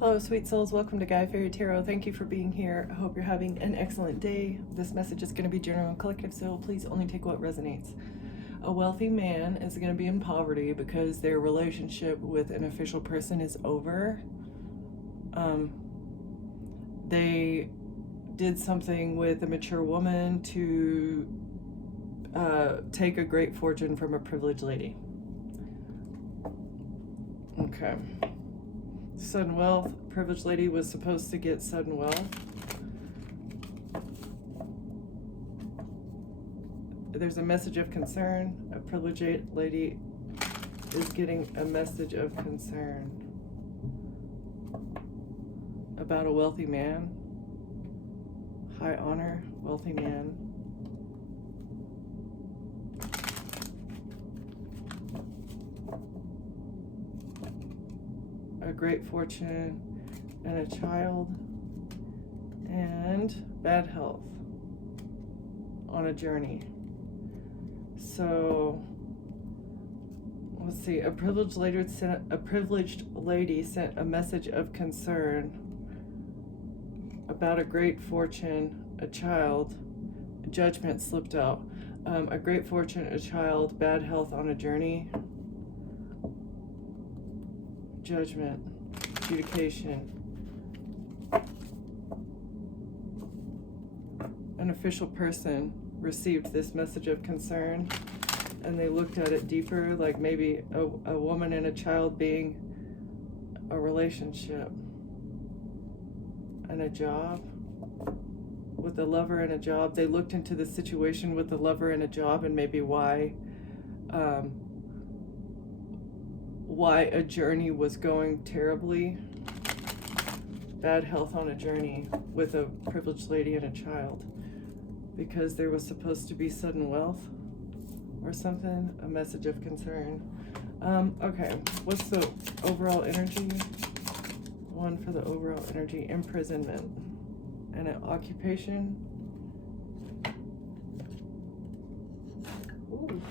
Hello, sweet souls. Welcome to Guy Fairy Tarot. Thank you for being here. I hope you're having an excellent day. This message is going to be general and collective, so please only take what resonates. A wealthy man is going to be in poverty because their relationship with an official person is over. They did something with a mature woman to take a great fortune from a privileged lady. Okay. Sudden wealth. Privileged lady was supposed to get sudden wealth. There's a message of concern. A privileged lady is getting a message of concern about a wealthy man. High honor, wealthy man. A great fortune and a child, and bad health on a journey. So let's see, a privileged lady sent a message of concern about a great fortune, a child. Judgment slipped out. A great fortune, a child, bad health on a journey. Judgment, adjudication. An official person received this message of concern and they looked at it deeper, like maybe a woman and a child being a relationship, and a job with a lover and a job. They looked into the situation with the lover and a job and maybe why a journey was going terribly. Bad health on a journey with a privileged lady and a child because there was supposed to be sudden wealth or something. A message of concern. Okay, what's the overall energy? One for the overall energy. Imprisonment and an occupation. Ooh.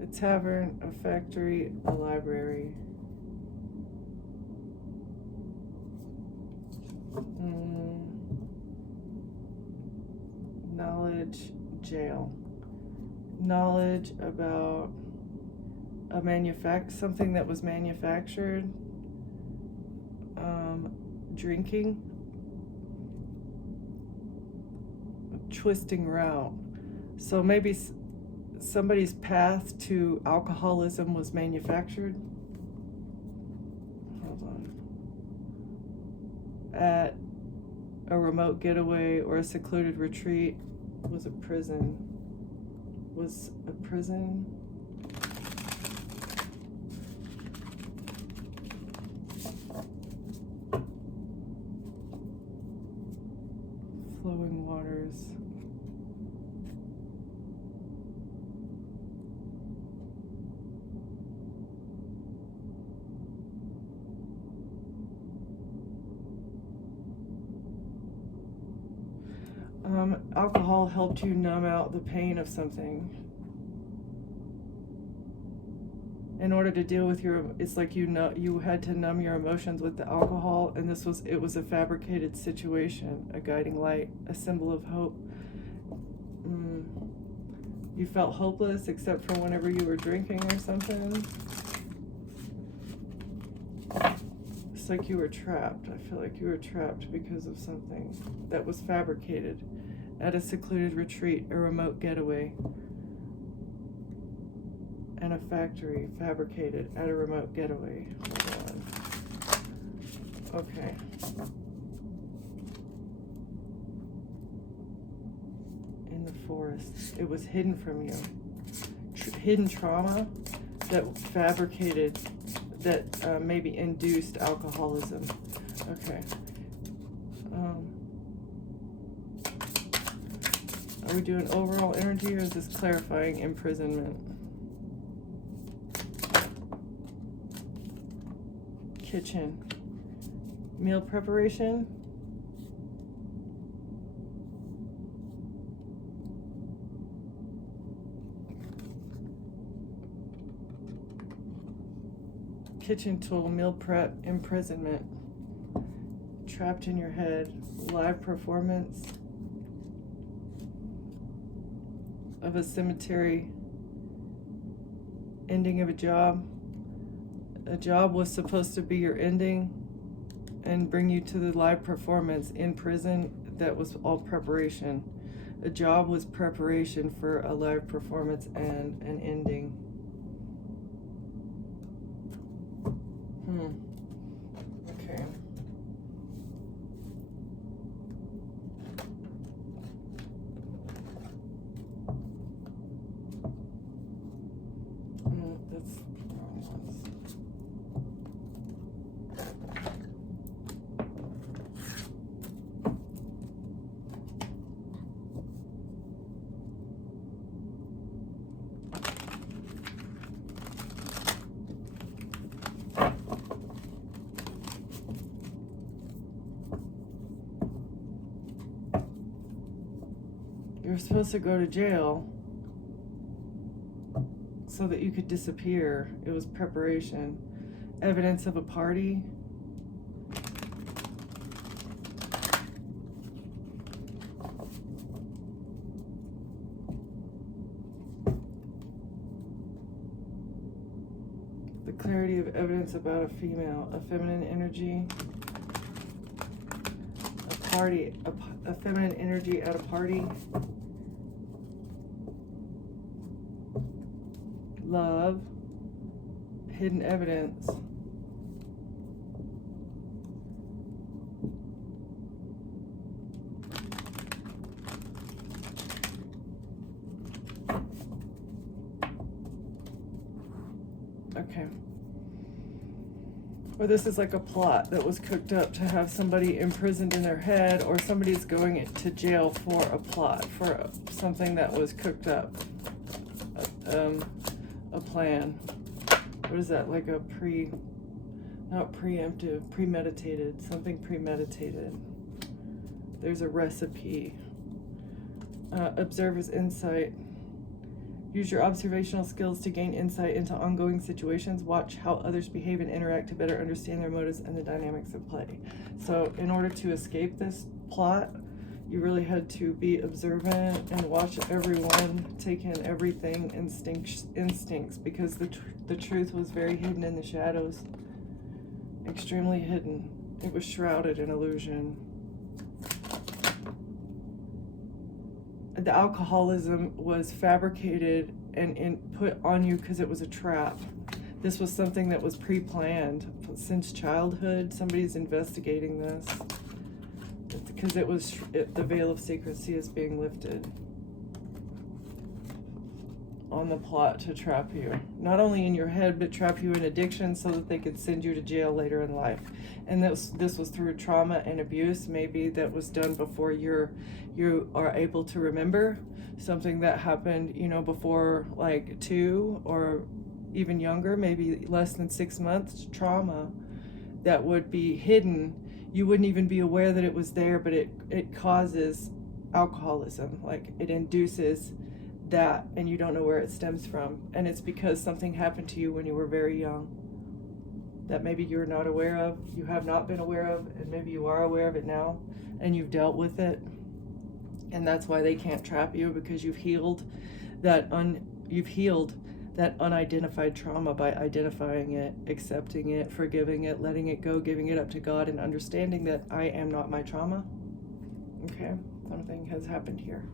A tavern, a factory, a library. Knowledge, jail. Knowledge about something that was manufactured. Drinking. Twisting route. So maybe somebody's path to alcoholism was manufactured. Hold on. At a remote getaway or a secluded retreat was a prison. Flowing waters. Alcohol helped you numb out the pain of something. In order to deal with it's like you had to numb your emotions with the alcohol, and it was a fabricated situation, a guiding light, a symbol of hope. You felt hopeless except for whenever you were drinking or something. It's like you were trapped. I feel like you were trapped because of something that was fabricated at a secluded retreat, a remote getaway, and a factory fabricated at a remote getaway. Hold on. Okay. forest. It was hidden from you. Hidden trauma that fabricated, that maybe induced alcoholism. Okay. Are we doing overall energy, or is this clarifying imprisonment? Kitchen. Meal preparation. Kitchen tool, meal prep, imprisonment. Trapped in your head. Live performance of a cemetery. Ending of a job. A job was supposed to be your ending and bring you to the live performance in prison. That was all preparation. A job was preparation for a live performance and an ending. Okay. That's the wrong ones. You were supposed to go to jail so that you could disappear. It was preparation. Evidence of a party. The clarity of evidence about a female. A feminine energy. A party. A feminine energy at a party. Love, hidden evidence. Okay. Or this is like a plot that was cooked up to have somebody imprisoned in their head, or somebody's going to jail for a plot, for something that was cooked up. A plan. What is that? Like a not preemptive, premeditated, something premeditated. There's a recipe. Observer's insight. Use your observational skills to gain insight into ongoing situations. Watch how others behave and interact to better understand their motives and the dynamics of play. So in order to escape this plot, you really had to be observant and watch everyone, take in everything, instincts, because the truth was very hidden in the shadows, extremely hidden. It was shrouded in illusion. The alcoholism was fabricated and put on you because it was a trap. This was something that was pre-planned since childhood. Somebody's investigating this. Because the veil of secrecy is being lifted on the plot to trap you. Not only in your head, but trap you in addiction so that they could send you to jail later in life. And this was through trauma and abuse, maybe that was done before you are able to remember. Something that happened, before like 2 or even younger, maybe less than 6 months, trauma that would be hidden. You wouldn't even be aware that it was there, but it causes alcoholism. Like, it induces that, and you don't know where it stems from. And it's because something happened to you when you were very young that maybe you're not aware of, you have not been aware of, and maybe you are aware of it now, and you've dealt with it. And that's why they can't trap you, because you've healed that unidentified trauma by identifying it, accepting it, forgiving it, letting it go, giving it up to God, and understanding that I am not my trauma. Okay, something has happened here.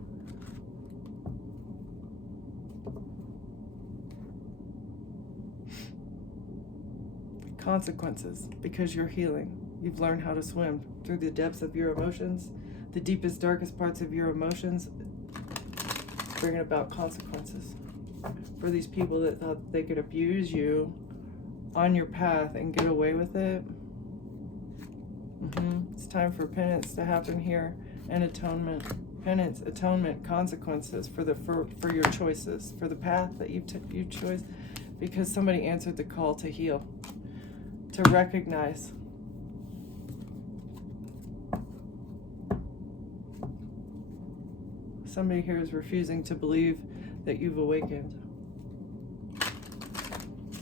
Consequences, because you're healing. You've learned how to swim through the depths of your emotions, the deepest, darkest parts of your emotions. bringing about consequences for these people that thought they could abuse you on your path and get away with it. It's time for penance to happen here, and atonement. Penance, atonement, consequences for your choices, for the path that you chose, because somebody answered the call to heal, to recognize. Somebody here is refusing to believe that you've awakened.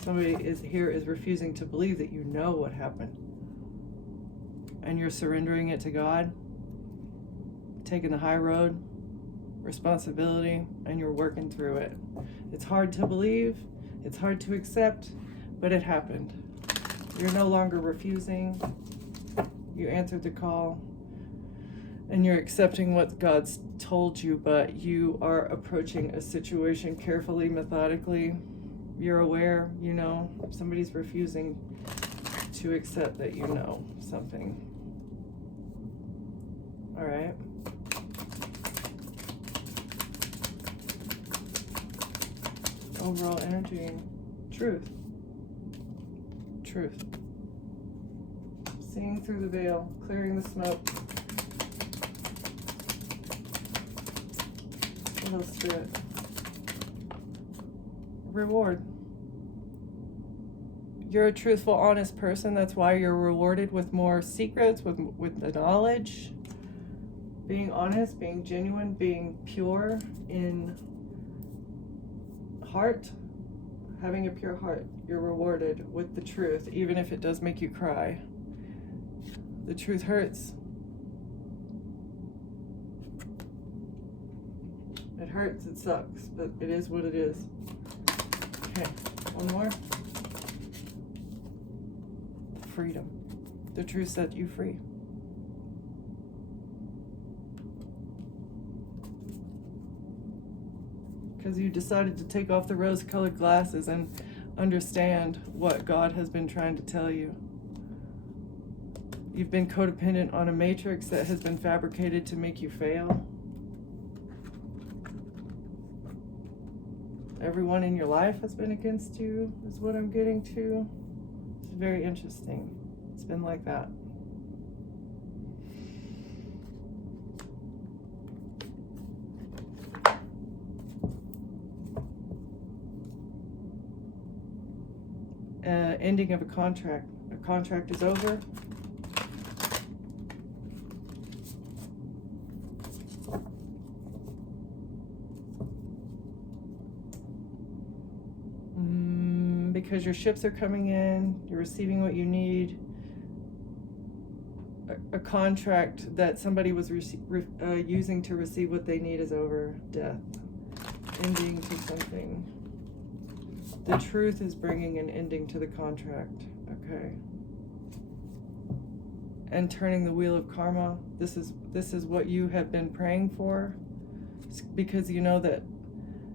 Somebody is refusing to believe that you know what happened. And you're surrendering it to God, taking the high road, responsibility, and you're working through it. It's hard to believe, it's hard to accept, but it happened. You're no longer refusing. You answered the call, and you're accepting what God's told you, but you are approaching a situation carefully, methodically. You're aware, you know, somebody's refusing to accept that you know something. All right. Overall energy, truth. Truth. Seeing through the veil, clearing the smoke. Holy Spirit. Reward. You're a truthful, honest person. That's why you're rewarded with more secrets, with the knowledge. Being honest, being genuine, being pure in heart, having a pure heart. You're rewarded with the truth, even if it does make you cry. The truth hurts. It hurts, it sucks, but it is what it is. Okay, one more. Freedom. The truth set you free. Because you decided to take off the rose-colored glasses and understand what God has been trying to tell you. You've been codependent on a matrix that has been fabricated to make you fail. Everyone in your life has been against you, is what I'm getting to. It's very interesting. It's been like that. Ending of a contract. A contract is over. Because your ships are coming in, you're receiving what you need. A contract that somebody was using to receive what they need is over. Death. Ending to something. The truth is bringing an ending to the contract. Okay. And turning the wheel of karma. This is what you have been praying for, because you know that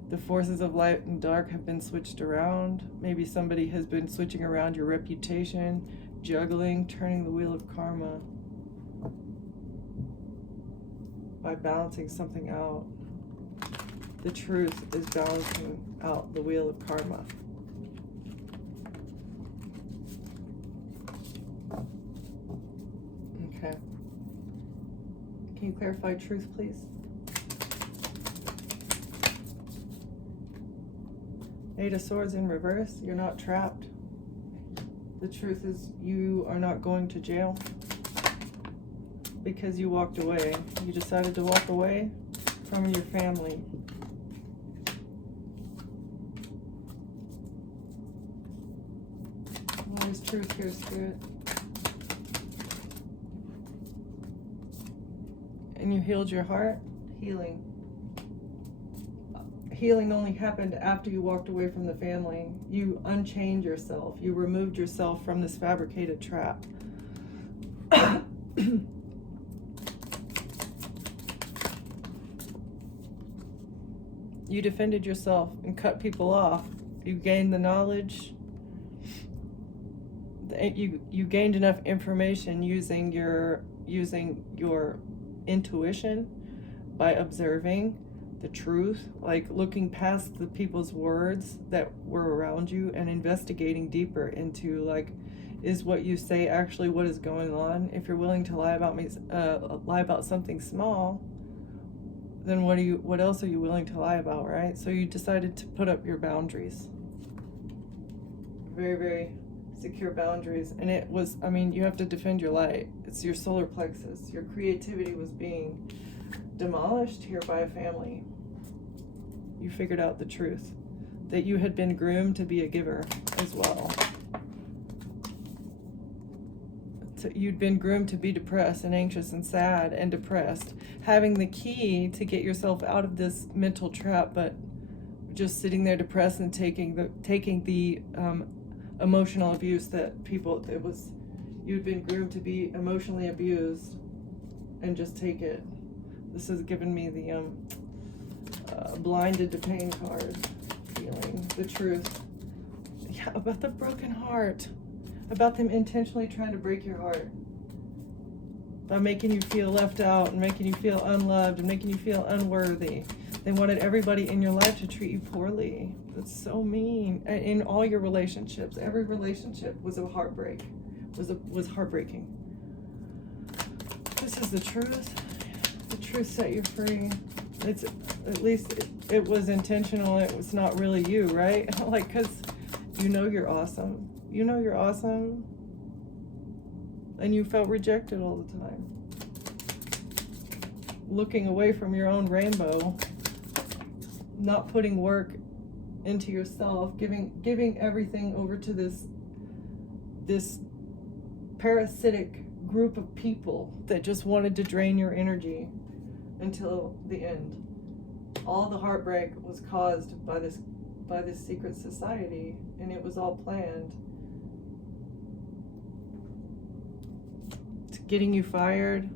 the forces of light and dark have been switched around. Maybe somebody has been switching around your reputation, juggling, turning the wheel of karma by balancing something out. The truth is balancing out the wheel of karma. Okay. Can you clarify truth, please? Eight of Swords in reverse. You're not trapped. The truth is you are not going to jail because you walked away. You decided to walk away from your family. What is truth here, Spirit? And you healed your heart? Healing. Healing only happened after you walked away from the family. You unchained yourself. You removed yourself from this fabricated trap. You defended yourself and cut people off. You gained the knowledge. You gained enough information using your intuition, by observing, the truth, like looking past the people's words that were around you and investigating deeper into, like, is what you say actually what is going on? If you're willing to lie about something small, then what else are you willing to lie about, right? So you decided to put up your boundaries. Very, very secure boundaries. And it was, I mean, you have to defend your light. It's your solar plexus. Your creativity was being demolished here by a family. You figured out the truth, that you had been groomed to be a giver as well. So you'd been groomed to be depressed and anxious and sad and depressed, having the key to get yourself out of this mental trap, but just sitting there depressed and taking the emotional abuse that people, you'd been groomed to be emotionally abused and just take it. This has given me the blinded to pain card feeling, the truth. Yeah, about the broken heart, about them intentionally trying to break your heart, by making you feel left out and making you feel unloved and making you feel unworthy. They wanted everybody in your life to treat you poorly. That's so mean. In all your relationships, every relationship was a heartbreak, was heartbreaking. This is the truth. The truth set you free. It's, at least it was intentional. It was not really you, right? Like, because you know you're awesome. You know you're awesome. And you felt rejected all the time. Looking away from your own rainbow. Not putting work into yourself. Giving everything over to this parasitic group of people that just wanted to drain your energy until the end. All the heartbreak was caused by this secret society, and it was all planned. It's getting you fired.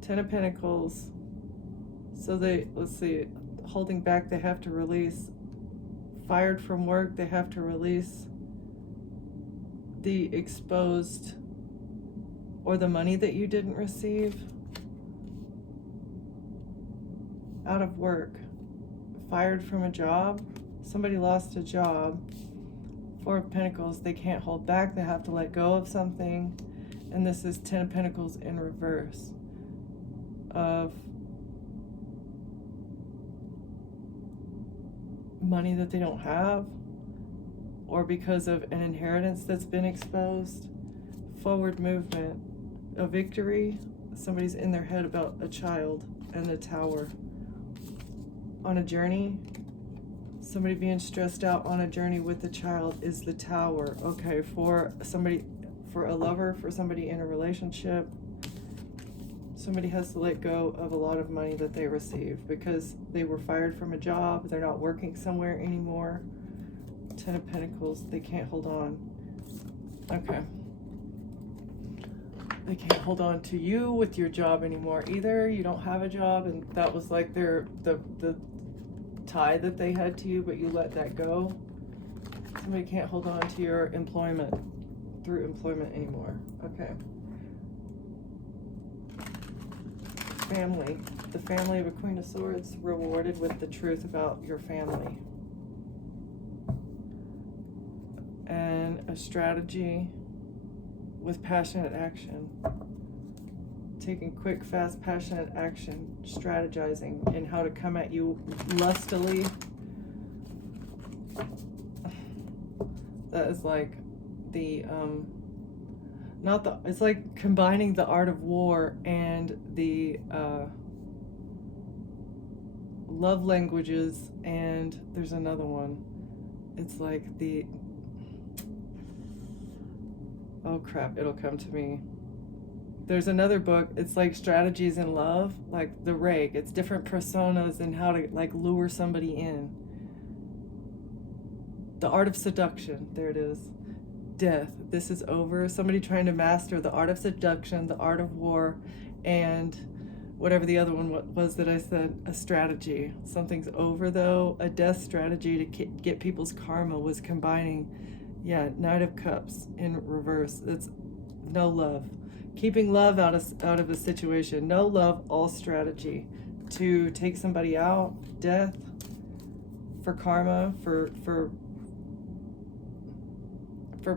10 of Pentacles. So let's see, holding back, they have to release. Fired from work, they have to release the exposed or the money that you didn't receive. Out of work, fired from a job, somebody lost a job. 4 of Pentacles, they can't hold back, they have to let go of something. And this is 10 of Pentacles in reverse, of money that they don't have, or because of an inheritance that's been exposed. Forward movement, a victory. Somebody's in their head about a child and the Tower. On a journey, somebody being stressed out on a journey with the child is the Tower. Okay, for somebody, for a lover, for somebody in a relationship, somebody has to let go of a lot of money that they receive because they were fired from a job, they're not working somewhere anymore. 10 of Pentacles, they can't hold on. Okay. They can't hold on to you with your job anymore either. You don't have a job, and that was like the tie that they had to you, but you let that go. Somebody can't hold on to your employment through employment anymore. Okay. Family. The family of a Queen of Swords, rewarded with the truth about your family. And a strategy with passionate action. Taking quick, fast, passionate action. Strategizing in how to come at you lustily. That is like the, it's like combining the art of war and the love languages, and there's another one. It's like the, oh crap, it'll come to me. There's another book, it's like strategies in love, like the rake. It's different personas and how to like lure somebody in. The art of seduction, there it is. Death, this is over. Somebody trying to master the art of seduction, the art of war, and whatever the other one was that I said, a strategy. Something's over though. A death strategy to get people's karma was combining. Yeah, Knight of Cups in reverse. It's No love. Keeping love out of a situation. No love, all strategy. To take somebody out, death, for karma, for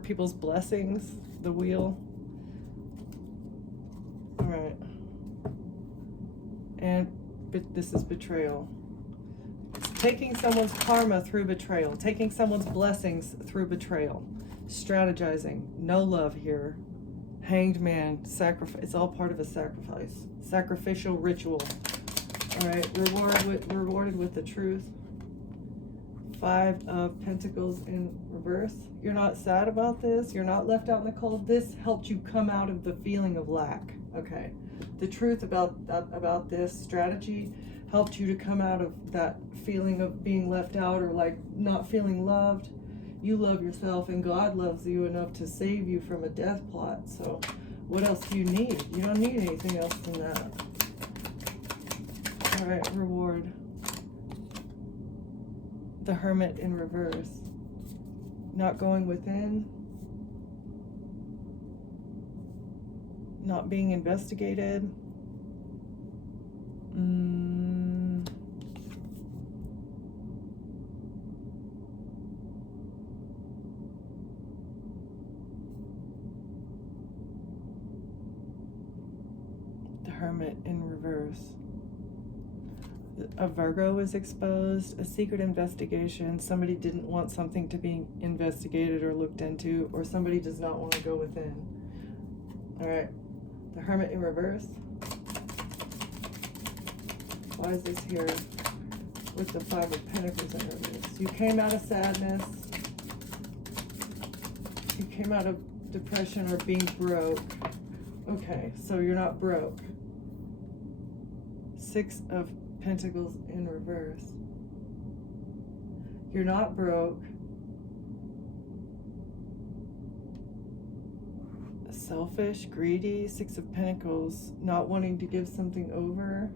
people's blessings, the wheel. All right. And this is betrayal. Taking someone's karma through betrayal. Taking someone's blessings through betrayal. Strategizing. No love here. Hanged man. Sacrifice. It's all part of a sacrifice. Sacrificial ritual. All right. Rewarded with the truth. 5 of Pentacles in reverse. You're not sad about this. You're not left out in the cold. This helped you come out of the feeling of lack. Okay. The truth about this strategy helped you to come out of that feeling of being left out or like not feeling loved. You love yourself and God loves you enough to save you from a death plot. So what else do you need? You don't need anything else than that. All right, reward. The Hermit in reverse. Not going within. Not being investigated. The Hermit in reverse. A Virgo was exposed, a secret investigation, somebody didn't want something to be investigated or looked into, or somebody does not want to go within. All right, the Hermit in reverse. Why is this here with the 5 of Pentacles in reverse? You came out of sadness. You came out of depression or being broke. Okay, so you're not broke. 6 of Pentacles in reverse. You're not broke. Selfish, greedy, 6 of Pentacles, not wanting to give something over.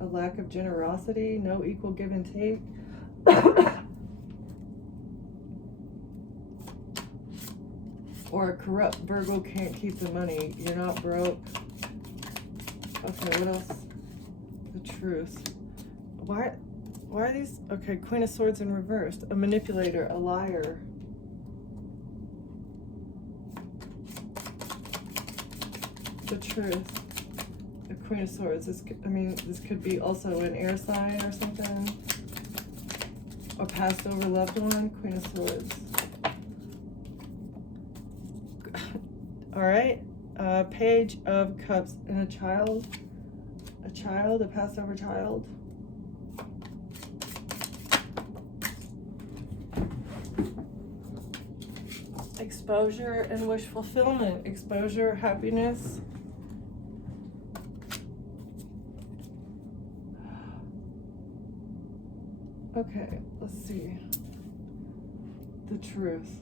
A lack of generosity, no equal give and take. Or a corrupt Virgo can't keep the money. You're not broke. Okay, what else? The truth. Why are these? Okay, Queen of Swords in reverse. A manipulator, a liar. The truth. The Queen of Swords. This could be also an air sign or something. A passed over loved one. Queen of Swords. All right, Page of Cups and a child, a passed over child. Exposure and wish fulfillment. Exposure, happiness. Okay, let's see. The truth.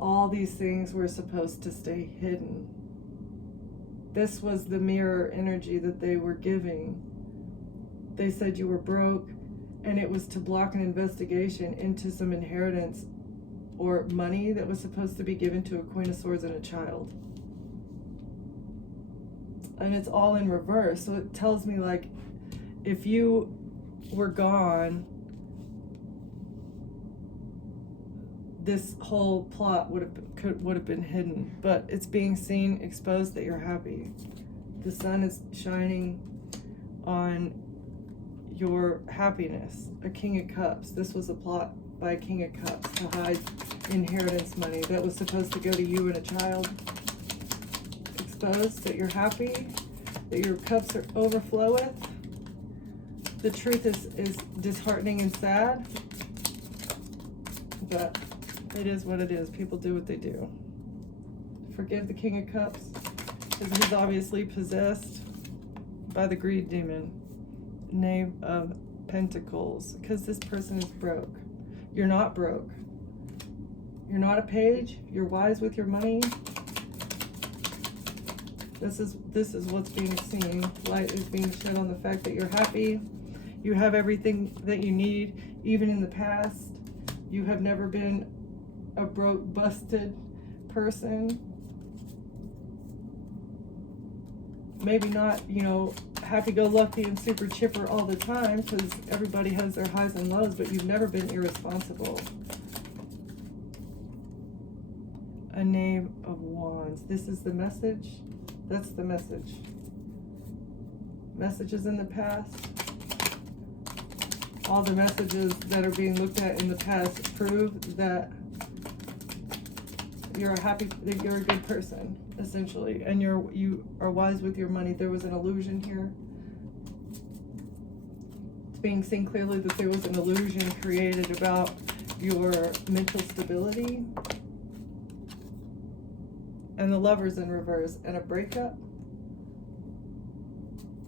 All these things were supposed to stay hidden. This was the mirror energy that they were giving. They said you were broke, and it was to block an investigation into some inheritance or money that was supposed to be given to a Queen of Swords and a child. And it's all in reverse. So it tells me, like, if you were gone, this whole plot would have been hidden, but it's being seen, exposed that you're happy. The sun is shining on your happiness. A King of Cups. This was a plot by a King of Cups to hide inheritance money that was supposed to go to you and a child. Exposed that you're happy, that your cups are overfloweth. The truth is disheartening and sad, but it is what it is. People do what they do. Forgive the King of Cups, because he's obviously possessed by the greed demon. Knave of Pentacles, because this person is broke. You're not broke. You're not a page. You're wise with your money. This is what's being seen. Light is being shed on the fact that you're happy. You have everything that you need. Even in the past, you have never been a broke, busted person. Maybe not, you know, happy-go-lucky and super chipper all the time, because everybody has their highs and lows, but you've never been irresponsible. A Knave of Wands. This is the message. That's the message. Messages in the past. All the messages that are being looked at in the past prove that you're that you're a good person, essentially, and you are wise with your money. There was an illusion here. It's being seen clearly that there was an illusion created about your mental stability. And the Lovers in reverse, and a breakup.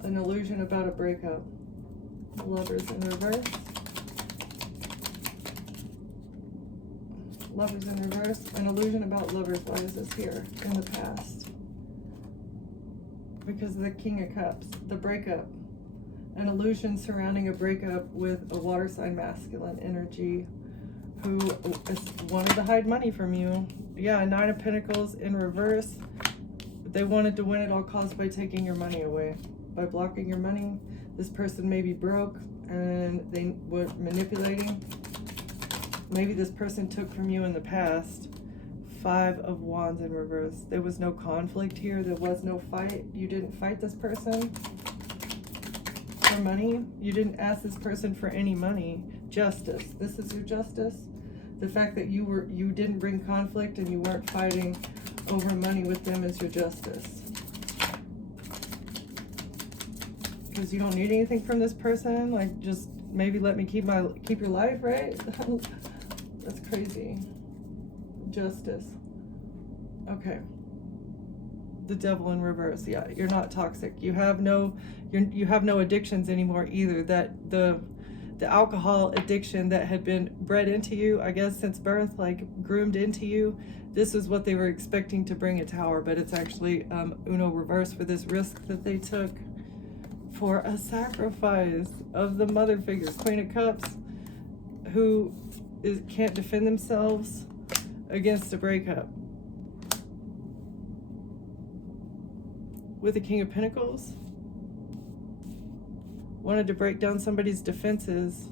An illusion about a breakup. Lovers in reverse. Lovers in reverse. An illusion about lovers. Why is this here in the past? Because of the King of Cups. The breakup. An illusion surrounding a breakup with a water sign masculine energy who wanted to hide money from you. Yeah, Nine of Pentacles in reverse. They wanted to win at all costs by taking your money away. By blocking your money. This person may be broke and they were manipulating. Maybe this person took from you in the past. Five of Wands in reverse. There was no conflict here. There was no fight. You didn't fight this person for money. You didn't ask this person for any money. Justice. This is your justice. The fact that you didn't bring conflict and you weren't fighting over money with them is your justice. Because you don't need anything from this person. Like, just maybe let me keep your life, right? That's crazy. Justice. Okay. The Devil in reverse. Yeah, you're not toxic. You have no addictions anymore either. That the alcohol addiction that had been bred into you, I guess, since birth, like groomed into you, this is what they were expecting to bring a Tower, but it's actually Uno reverse for this risk that they took for a sacrifice of the mother figure. Queen of Cups, who can't defend themselves against a breakup. With the King of Pentacles, wanted to break down somebody's defenses.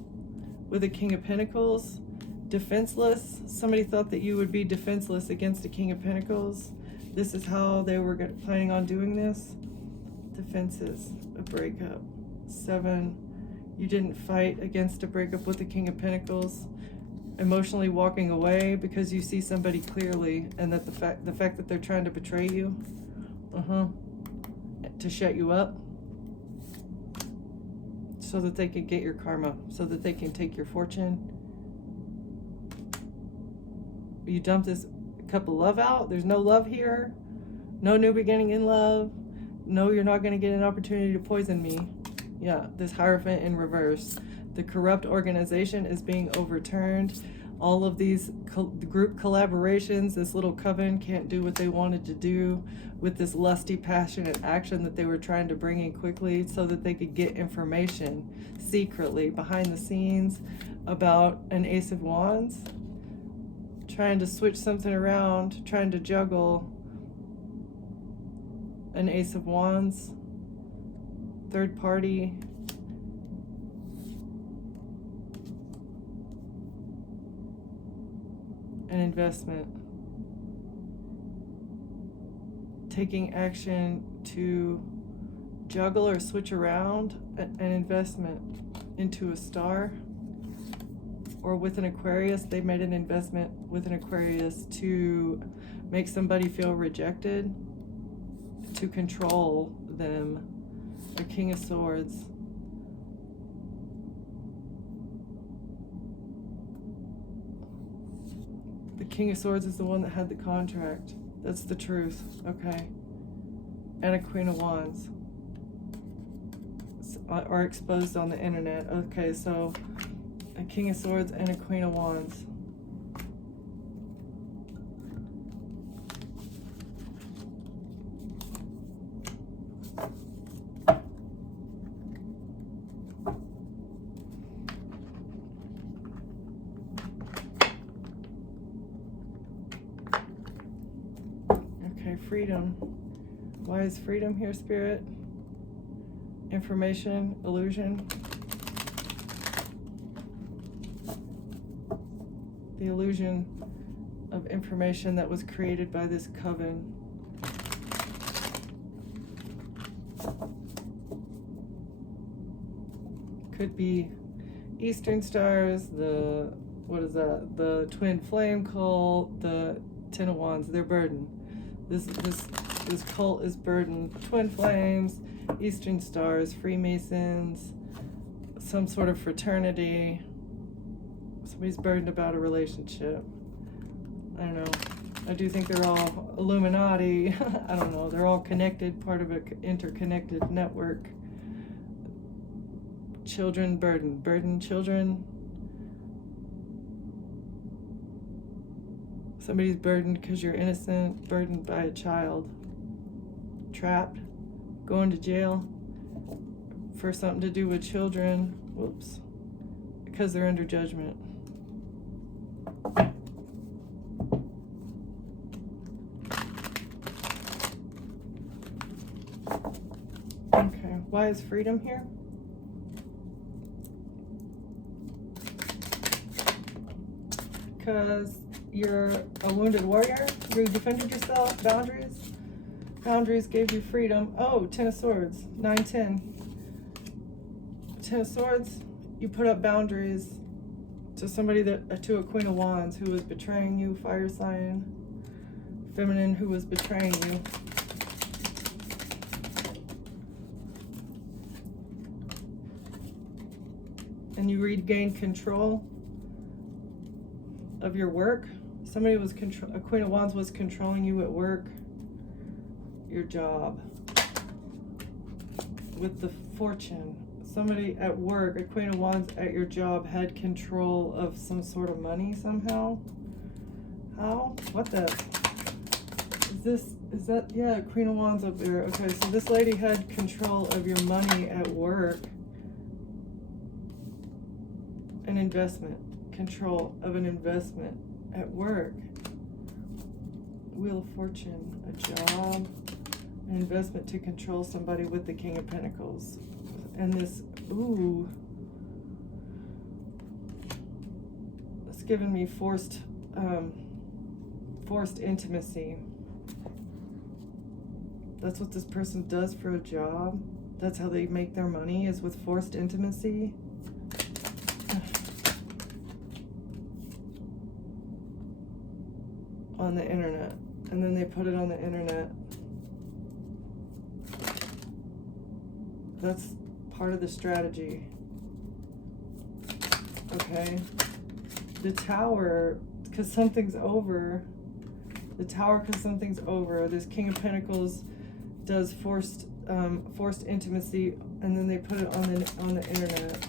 With the King of Pentacles, defenseless. Somebody thought that you would be defenseless against the King of Pentacles. This is how they were planning on doing this. Defenses, a breakup. 7, you didn't fight against a breakup with the King of Pentacles. Emotionally walking away because you see somebody clearly, and that the fact that they're trying to betray you, to shut you up, so that they can get your karma, so that they can take your fortune. You dump this cup of love out. There's no love here. No new beginning in love. No, you're not going to get an opportunity to poison me. Yeah, this Hierophant in reverse. The corrupt organization is being overturned. All of these group collaborations, this little coven can't do what they wanted to do with this lusty, passionate action that they were trying to bring in quickly so that they could get information secretly behind the scenes about an Ace of Wands. Trying to switch something around, trying to juggle an Ace of Wands. Third party. An investment. Taking action to juggle or switch around an investment into a star. Or with an Aquarius, they made an investment with an Aquarius to make somebody feel rejected, to control them. The King of Swords. The King of Swords is the one that had the contract. That's the truth, okay? And a Queen of Wands. Are exposed on the internet. Okay, so a King of Swords and a Queen of Wands. freedom. Why is freedom here, Spirit? Information, illusion. The illusion of information that was created by this coven. Could be Eastern Stars, the, what is that? The Twin Flame cult, the Ten of Wands, they're burdened. This cult is burdened. Twin Flames, Eastern Stars, Freemasons, some sort of fraternity. Somebody's burdened about a relationship. I don't know. I do think they're all Illuminati. I don't know. They're all connected, part of an interconnected network. Children burdened. Burdened children. Somebody's burdened because you're innocent. Burdened by a child. Trapped. Going to jail for something to do with children. Whoops. Because they're under judgment. Okay, why is freedom here? Because you're a wounded warrior, you defended yourself, boundaries. Boundaries gave you freedom. Oh, 10 of Swords, 9-10. 10 of Swords, you put up boundaries to somebody to a Queen of Wands who was betraying you, fire sign, feminine who was betraying you. And you regained control of your work. Somebody was a Queen of Wands was controlling you at work, your job. With the Fortune, somebody at work, a Queen of Wands at your job had control of some sort of money somehow. How? What the? Is that, yeah, Queen of Wands up there. Okay, so this lady had control of your money at work. An investment, control of an investment at work. Wheel of Fortune, a job, an investment to control somebody with the King of Pentacles. And this, ooh, it's giving me forced intimacy. That's what this person does for a job. That's how they make their money, is with forced intimacy. On the internet, and then they put it on the internet. That's part of the strategy. Okay, the Tower, because something's over. The Tower, because something's over. This King of Pentacles does forced intimacy, and then they put it on the internet.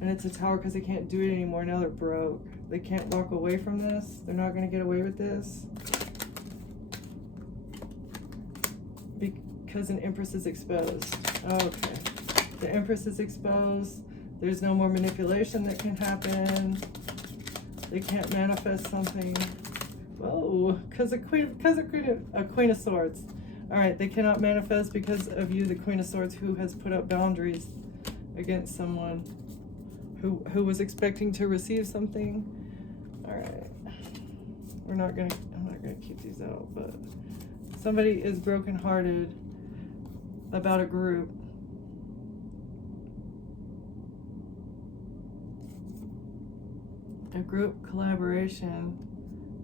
And it's a Tower because they can't do it anymore. Now they're broke. They can't walk away from this. They're not going to get away with this. Because an Empress is exposed. Okay. The Empress is exposed. There's no more manipulation that can happen. They can't manifest something. Whoa. Because a Queen of Swords. All right. They cannot manifest because of you, the Queen of Swords, who has put up boundaries against someone who was expecting to receive something. All right, I'm not gonna keep these out, but somebody is brokenhearted about a group. A group collaboration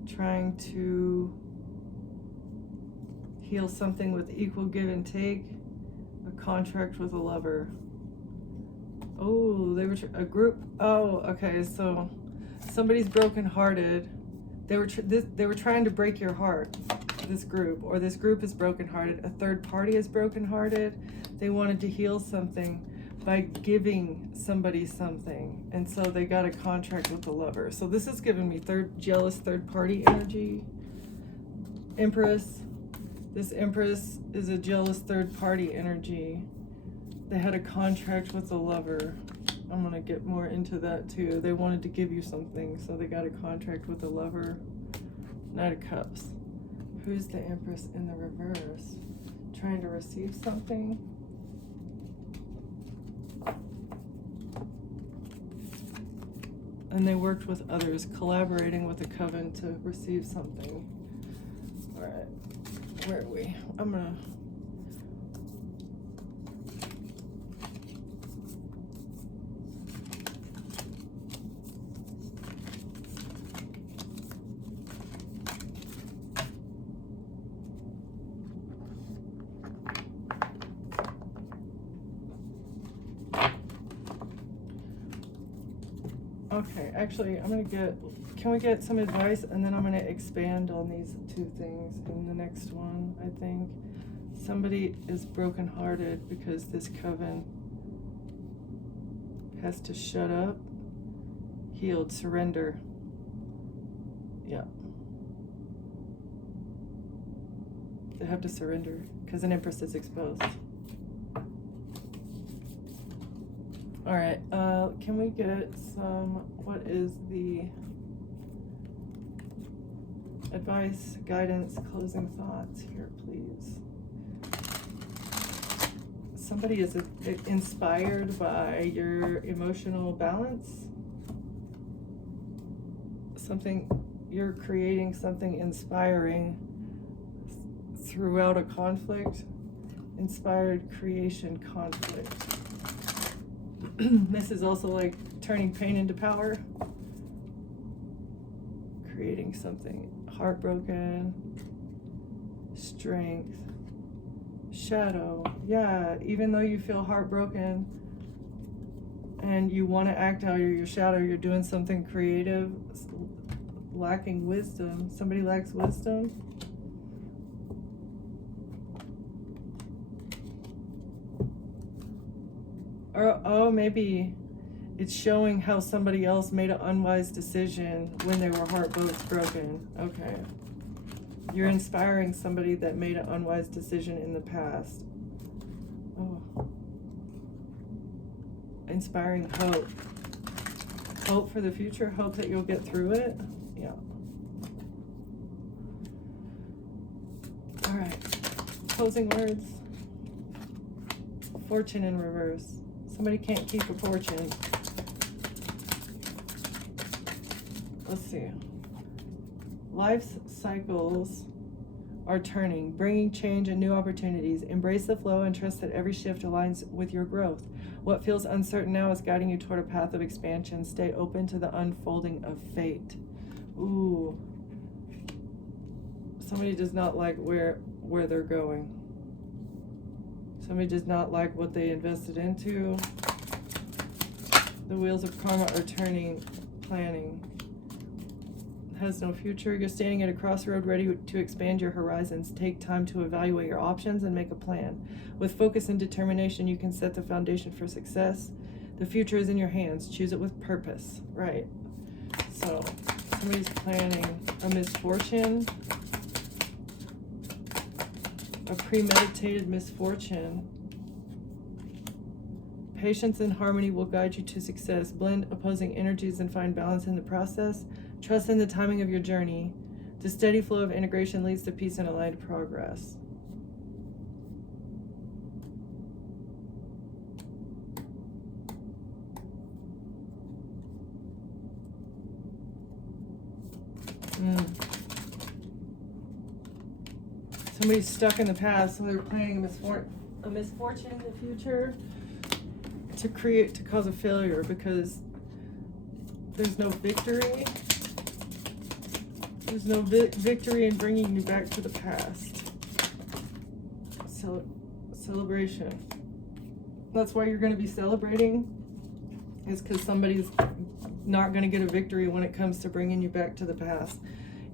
trying to heal something with equal give and take, a contract with a lover. Oh, they were a group. Oh, okay. So somebody's brokenhearted. They were trying to break your heart. This group, or this group is brokenhearted. A third party is brokenhearted. They wanted to heal something by giving somebody something, and so they got a contract with the lover. So this is giving me jealous third party energy. Empress. This Empress is a jealous third party energy. They had a contract with the lover. I'm going to get more into that too. They wanted to give you something, so they got a contract with the lover. Knight of Cups. Who's the Empress in the reverse? Trying to receive something? And they worked with others, collaborating with the coven to receive something. All right, where are we? I'm gonna... Okay, actually, I'm gonna get, can we get some advice, and then I'm gonna expand on these two things in the next one, I think. Somebody is brokenhearted because this coven has to shut up. Healed, surrender. Yeah. They have to surrender because an Empress is exposed. All right, can we get some, what is the advice, guidance, closing thoughts here, please? Somebody is inspired by your emotional balance. Something, you're creating something inspiring throughout a conflict. Inspired creation conflict. This is also like turning pain into power. Creating something. Heartbroken. Strength. Shadow. Yeah, even though you feel heartbroken and you want to act out of your shadow, you're doing something creative. Lacking wisdom. Somebody lacks wisdom. Or, oh, maybe it's showing how somebody else made an unwise decision when their heart was broken. Okay. You're inspiring somebody that made an unwise decision in the past. Oh. Inspiring hope. Hope for the future. Hope that you'll get through it. Yeah. All right. Closing words. Fortune in reverse. Somebody can't keep a fortune. Let's see. Life's cycles are turning, bringing change and new opportunities. Embrace the flow and trust that every shift aligns with your growth. What feels uncertain now is guiding you toward a path of expansion. Stay open to the unfolding of fate. Ooh. Somebody does not like where they're going. Somebody does not like what they invested into. The wheels of karma are turning, planning. Has no future. You're standing at a crossroad ready to expand your horizons. Take time to evaluate your options and make a plan. With focus and determination, you can set the foundation for success. The future is in your hands. Choose it with purpose. Right. So, somebody's planning a misfortune. A premeditated misfortune. Patience and harmony will guide you to success. Blend opposing energies and find balance in the process. Trust in the timing of your journey. The steady flow of integration leads to peace and aligned progress. Somebody's stuck in the past, so they're planning a misfortune in the future to cause a failure because there's no victory. There's no victory in bringing you back to the past. So, celebration. That's why you're going to be celebrating, is because somebody's not going to get a victory when it comes to bringing you back to the past.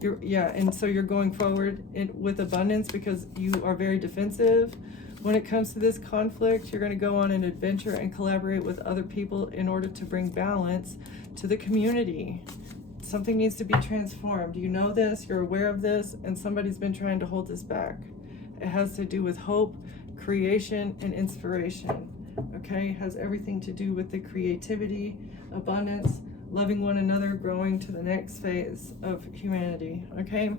And so you're going forward with abundance because you are very defensive. When it comes to this conflict, you're going to go on an adventure and collaborate with other people in order to bring balance to the community. Something needs to be transformed. You know this, you're aware of this, and somebody's been trying to hold this back. It has to do with hope, creation, and inspiration. Okay? It has everything to do with the creativity, abundance, loving one another, growing to the next phase of humanity. Okay,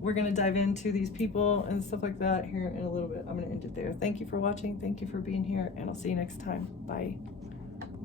we're gonna dive into these people and stuff like that here in a little bit. I'm gonna end it there. Thank you for watching. Thank you for being here, and I'll see you next time. Bye.